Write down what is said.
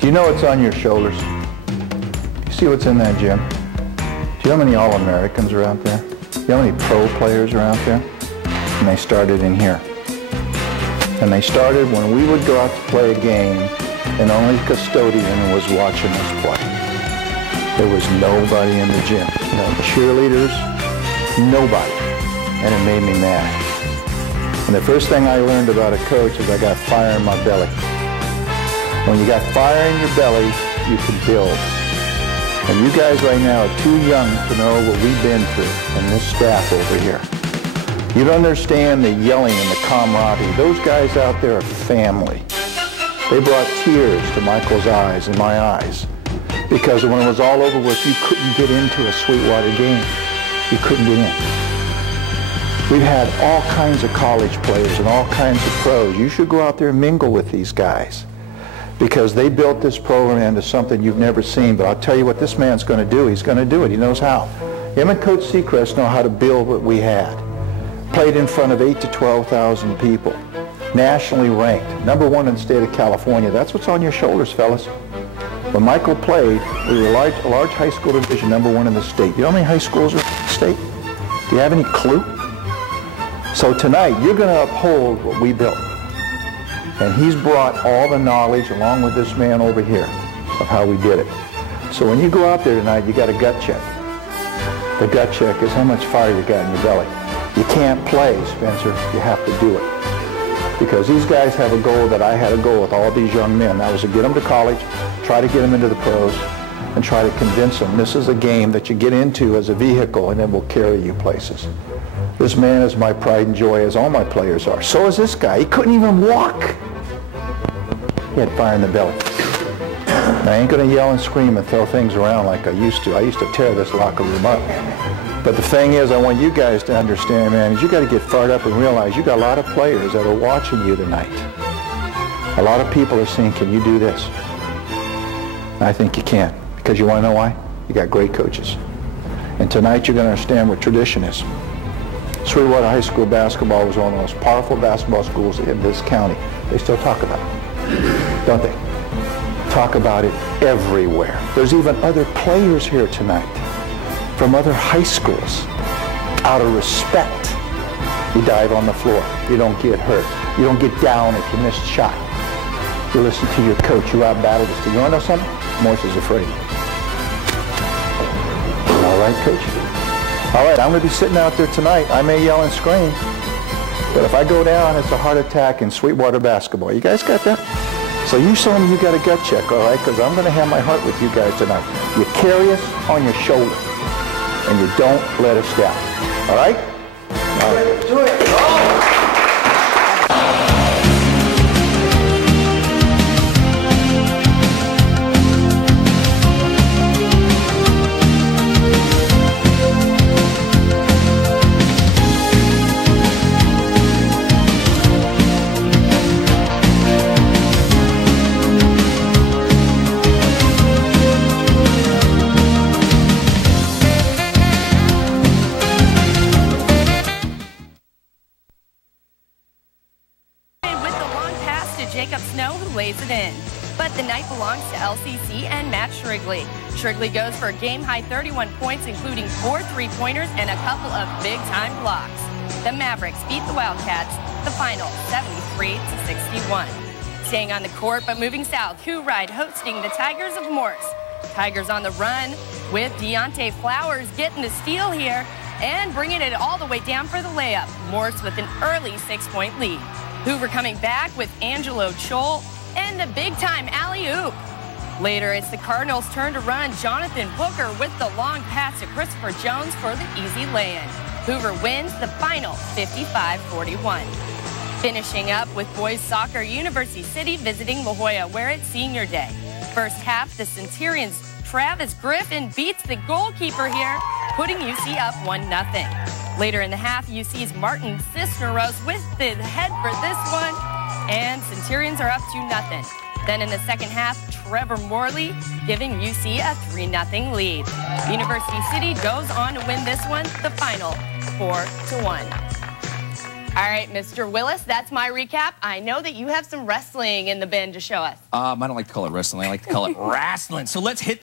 Do you know what's on your shoulders? You see what's in that gym? Do you know how many All-Americans are out there? Do you know how many pro players are out there? And they started in here. And they started when we would go out to play a game and only the custodian was watching us play. There was nobody in the gym. No cheerleaders, nobody. And it made me mad. And the first thing I learned about a coach is I got fire in my belly. When you got fire in your belly, you can build. And you guys right now are too young to know what we've been through, and this staff over here. You don't understand the yelling and the camaraderie. Those guys out there are family. They brought tears to Michael's eyes and my eyes. Because when it was all over with, you couldn't get into a Sweetwater game. You couldn't get in. We've had all kinds of college players and all kinds of pros. You should go out there and mingle with these guys. Because they built this program into something you've never seen. But I'll tell you what this man's going to do. He's going to do it. He knows how. Him and Coach Seacrest know how to build what we had. Played in front of 8,000 to 12,000 people. Nationally ranked. #1 in the state of California. That's what's on your shoulders, fellas. When Michael played, we were a large high school division, #1 in the state. You know how many high schools are in the state? Do you have any clue? So tonight, you're going to uphold what we built. And he's brought all the knowledge along with this man over here of how we did it. So when you go out there tonight, you got a gut check. The gut check is how much fire you got in your belly. You can't play, Spencer. You have to do it. Because these guys have a goal that I had a goal with all these young men. That was to get them to college, try to get them into the pros, and try to convince them this is a game that you get into as a vehicle and then will carry you places. This man is my pride and joy, as all my players are. So is this guy. He couldn't even walk. He had fire in the belly. I ain't going to yell and scream and throw things around like I used to. I used to tear this locker room up. But the thing is, I want you guys to understand, man, is you got to get fired up and realize you got a lot of players that are watching you tonight. A lot of people are saying, can you do this? And I think you can. Because you want to know why? You got great coaches. And tonight you're going to understand what tradition is. Sweetwater High School basketball was one of the most powerful basketball schools in this county. They still talk about it, don't they? Talk about it everywhere. There's even other players here tonight from other high schools. Out of respect, you dive on the floor. You don't get hurt. You don't get down if you miss a shot. You listen to your coach. You out-battle this team. You want to know something? Morse is afraid. All right, Coach? All right, I'm going to be sitting out there tonight. I may yell and scream, but if I go down, it's a heart attack in Sweetwater basketball. You guys got that? So you show me you got a gut check, all right? Because I'm going to have my heart with you guys tonight. You carry us on your shoulder, and you don't let us down. All right? All right. Do it. Oh! Shrigley goes for a game-high 31 points, including 4 3-pointers and a couple of big-time blocks. The Mavericks beat the Wildcats, the final 73-61. Staying on the court, but moving south, Hooride hosting the Tigers of Morse. Tigers on the run with Deontay Flowers getting the steal here and bringing it all the way down for the layup. Morse with an early 6-point lead. Hoover coming back with Angelo Chol and the big-time alley-oop. Later, it's the Cardinals' turn to run. Jonathan Booker with the long pass to Christopher Jones for the easy lay-in. Hoover wins the final 55-41. Finishing up with boys soccer, University City visiting La Jolla, where it's senior day. First half, the Centurions' Travis Griffin beats the goalkeeper here, putting UC up 1-0. Later in the half, UC's Martin Cisneros with the head for this one, and Centurions are up 2-0. Then in the second half, Trevor Morley giving UC a 3-0 lead. University City goes on to win this one, the final 4-1. All right, Mr. Willis, that's my recap. I know that you have some wrestling in the bin to show us. I don't like to call it wrestling. I like to call it wrestling. So let's hit